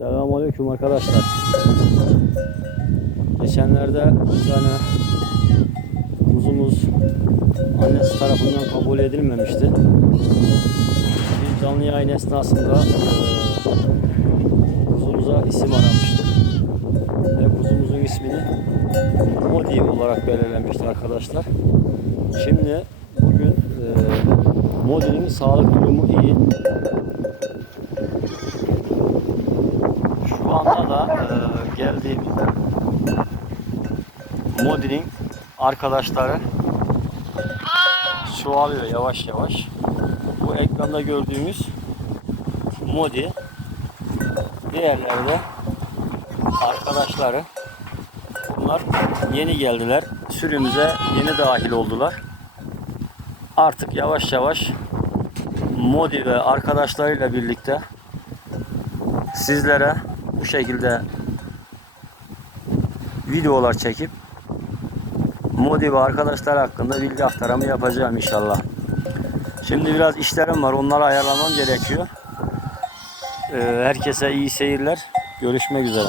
Selamünaleyküm arkadaşlar. Geçenlerde bir tane kuzumuz annesi tarafından kabul edilmemişti. Bir canlı yayın esnasında eee, kuzumuza isim aramıştık. Ve kuzumuzun ismini Modi olarak belirlenmişti arkadaşlar. Şimdi bugün eee Modi'nin sağlık durumu iyi. Şu da e, geldiğimizde Modi'nin arkadaşları çoğalıyor yavaş yavaş. Bu ekranda gördüğümüz Modi diğerleri de arkadaşları bunlar yeni geldiler. Sürümüze yeni dahil oldular. Artık yavaş yavaş Modi ve arkadaşlarıyla birlikte sizlere bu şekilde videolar çekip Modi ve arkadaşlar hakkında bilgi aktarımı yapacağım inşallah. Şimdi biraz işlerim var. Onları ayarlamam gerekiyor. Ee, herkese iyi seyirler. Görüşmek üzere.